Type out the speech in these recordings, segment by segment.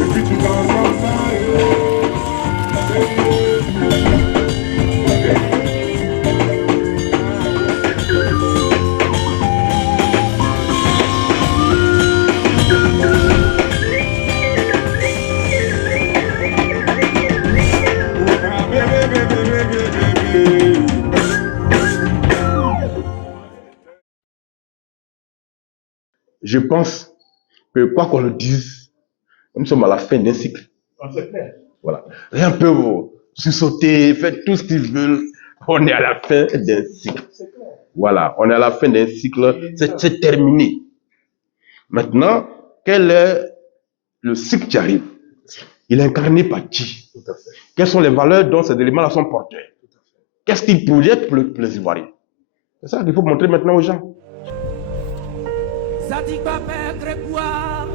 Et puis tu danses comme ça. Je pense que quoi qu'on le dise, nous sommes à la fin d'un cycle. C'est clair. Voilà. Rien ne peut vous sauter, faites tout ce qu'ils veulent. On est à la fin d'un cycle. Voilà, on est à la fin d'un cycle, c'est terminé. Maintenant, quel est le cycle qui arrive? Il est incarné par qui? Tout à fait. Quelles sont les valeurs dont ces éléments-là sont porteurs? Qu'est-ce qu'ils projettent pour les Ivoiriens? C'est ça qu'il faut montrer maintenant aux gens. Zadig Père Grégoire,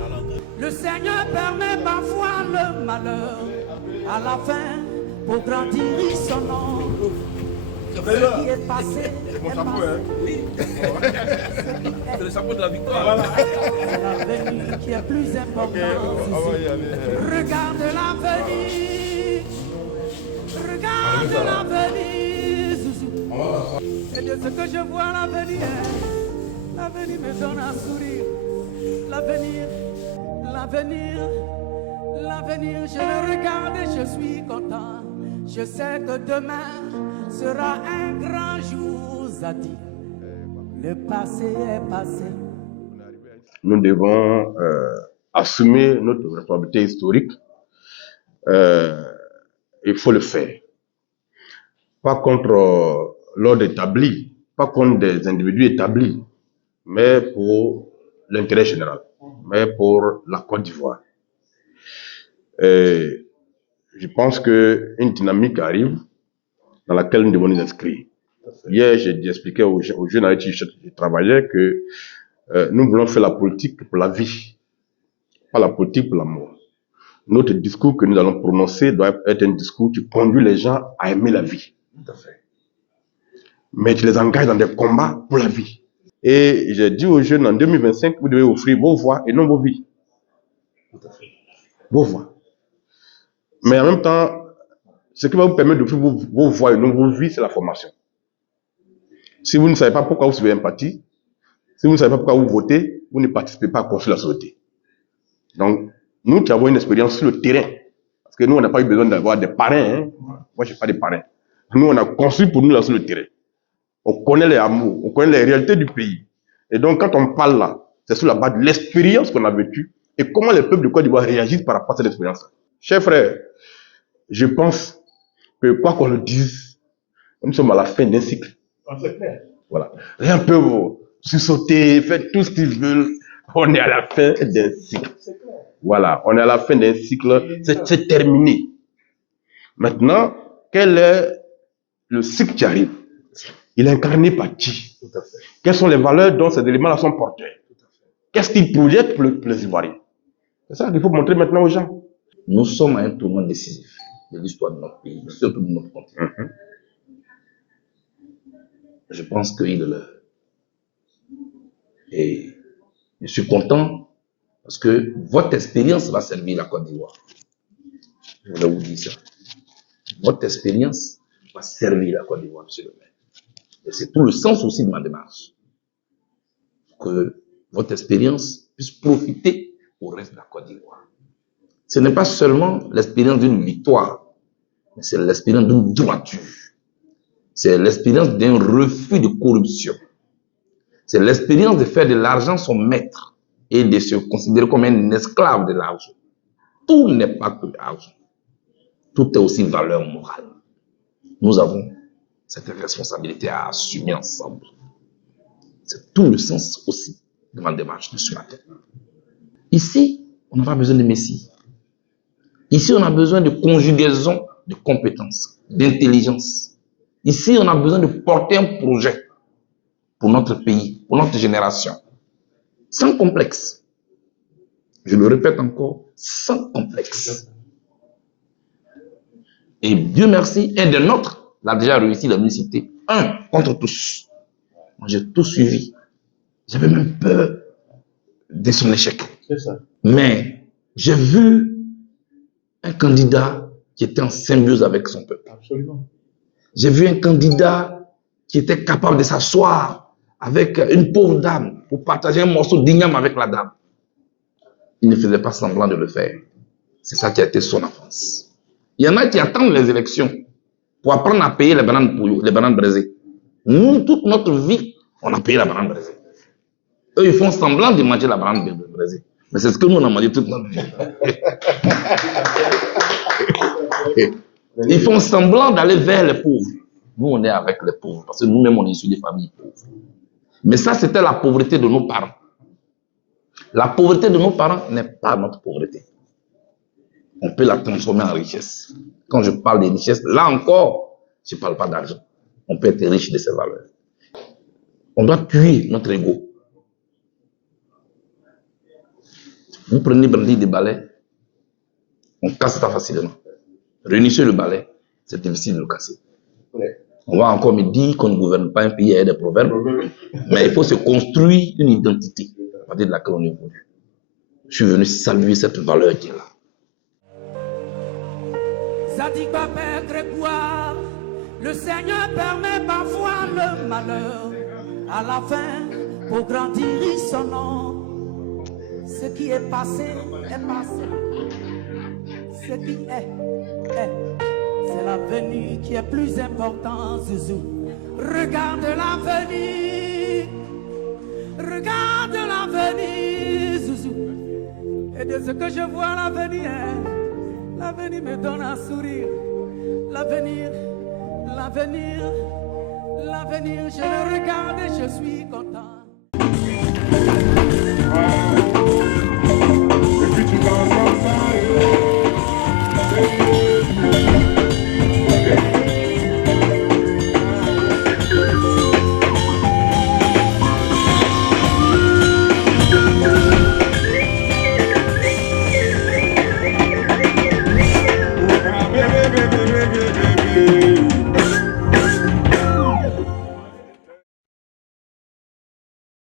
le Seigneur permet parfois le malheur. À la fin, pour grandir son nom, ce qui est passé, C'est mon chapeau, hein? oui. C'est le chapeau de la victoire. Voilà. C'est l'avenir qui est plus important. On va y aller. Regarde l'avenir, regarde l'avenir, Zouzou. C'est de ce que je vois l'avenir. L'avenir me donne un sourire. L'avenir, l'avenir, l'avenir, je le regarde et je suis content. Je sais que demain sera un grand jour, Zadig. Le passé est passé. Nous devons assumer notre responsabilité historique. Il faut le faire. Pas contre l'ordre établi, pas contre des individus établis, mais pour l'intérêt général, mais pour la Côte d'Ivoire. Je pense qu'une dynamique arrive dans laquelle nous devons nous inscrire. Hier, j'ai expliqué aux jeunes avec qui je travaillais que nous voulons faire la politique pour la vie, pas la politique pour la mort. Notre discours que nous allons prononcer doit être un discours qui conduit les gens à aimer la vie. Tout à fait. Mais qui les engage dans des combats pour la vie. Et j'ai dit aux jeunes, en 2025, vous devez offrir vos voix et non vos vies. Tout à fait. Vos voix. Mais en même temps, ce qui va vous permettre d'offrir vos voix et non vos vies, c'est la formation. Si vous ne savez pas pourquoi vous suivez un parti, si vous ne savez pas pourquoi vous votez, vous ne participez pas à construire la société. Donc, nous qui avons une expérience sur le terrain, parce que nous, on n'a pas eu besoin d'avoir des parrains. Hein. Moi, je n'ai pas de parrains. Nous, on a construit pour nous là sur le terrain. On connaît les amours, on connaît les réalités du pays. Et donc, quand on parle là, c'est sur la base de l'expérience qu'on a vécue et comment les peuples de Côte d'Ivoire réagissent par rapport à cette expérience. Chers frères, je pense que quoi qu'on le dise, nous sommes à la fin d'un cycle. C'est clair. Voilà. Rien ne peut vous sauter, faites tout ce qu'ils veulent. On est à la fin d'un cycle. Voilà, on est à la fin d'un cycle, c'est terminé. Maintenant, quel est le cycle qui arrive? Il est incarné par qui? Tout à fait. Quelles sont les valeurs dont ces éléments-là sont porteurs? Qu'est-ce qu'ils projettent pour les Ivoiriens? C'est ça qu'il faut montrer maintenant aux gens. Nous sommes à un tournant décisif de l'histoire de notre pays, surtout de notre continent. Je pense qu'il est l'heure. Et je suis content parce que votre expérience va servir la Côte d'Ivoire. Je voulais vous dire ça. Votre expérience va servir la Côte d'Ivoire, monsieur le maire. Et c'est tout le sens aussi de ma démarche. Que votre expérience puisse profiter au reste de la Côte d'Ivoire. Ce n'est pas seulement l'expérience d'une victoire, mais c'est l'expérience d'une droiture. C'est l'expérience d'un refus de corruption. C'est l'expérience de faire de l'argent son maître et de se considérer comme un esclave de l'argent. Tout n'est pas que l'argent. Tout est aussi valeur morale. Nous avons cette responsabilité à assumer ensemble. C'est tout le sens aussi de ma démarche de ce matin. Ici, on n'a pas besoin de messie. Ici, on a besoin de conjugaison de compétences, d'intelligence. Ici, on a besoin de porter un projet pour notre pays, pour notre génération, sans complexe. Je le répète encore, sans complexe. Et Dieu merci, un des nôtres l'a déjà réussi dans l'unicité. Un contre tous. Moi, j'ai tout suivi. J'avais même peur de son échec. C'est ça. Mais j'ai vu un candidat qui était en symbiose avec son peuple. Absolument. J'ai vu un candidat qui était capable de s'asseoir avec une pauvre dame pour partager un morceau d'igname avec la dame. Il ne faisait pas semblant de le faire. C'est ça qui a été son enfance. Il y en a qui attendent les élections pour apprendre à payer les bananes braisées. Nous, toute notre vie, on a payé la banane braisée. Eux, ils font semblant de manger la banane braisée. Mais c'est ce que nous, on a mangé toute notre vie. Ils font semblant d'aller vers les pauvres. Nous, on est avec les pauvres, parce que nous-mêmes, on est issus des familles pauvres. Mais ça, c'était la pauvreté de nos parents. La pauvreté de nos parents n'est pas notre pauvreté. On peut la transformer en richesse. Quand je parle de richesse, là encore, je ne parle pas d'argent. On peut être riche de ses valeurs. On doit tuer notre ego. Vous prenez Brandy des balais, on casse ça facilement. Réunissez le balai, c'est difficile de le casser. Ouais. On va encore me dire qu'on ne gouverne pas un pays avec des proverbes, mais il faut se construire une identité à partir de laquelle on évolue. Je suis venu saluer cette valeur qui est là. Zadig Babel Grégoire, le Seigneur permet parfois le malheur. À la fin, pour grandir son nom. Ce qui est passé est passé. Ce qui est. C'est l'avenir qui est plus important, Zouzou. Regarde l'avenir. Regarde l'avenir, Zouzou. Et de ce que je vois l'avenir, l'avenir me donne un sourire. L'avenir, je le regarde et je suis content. Baby,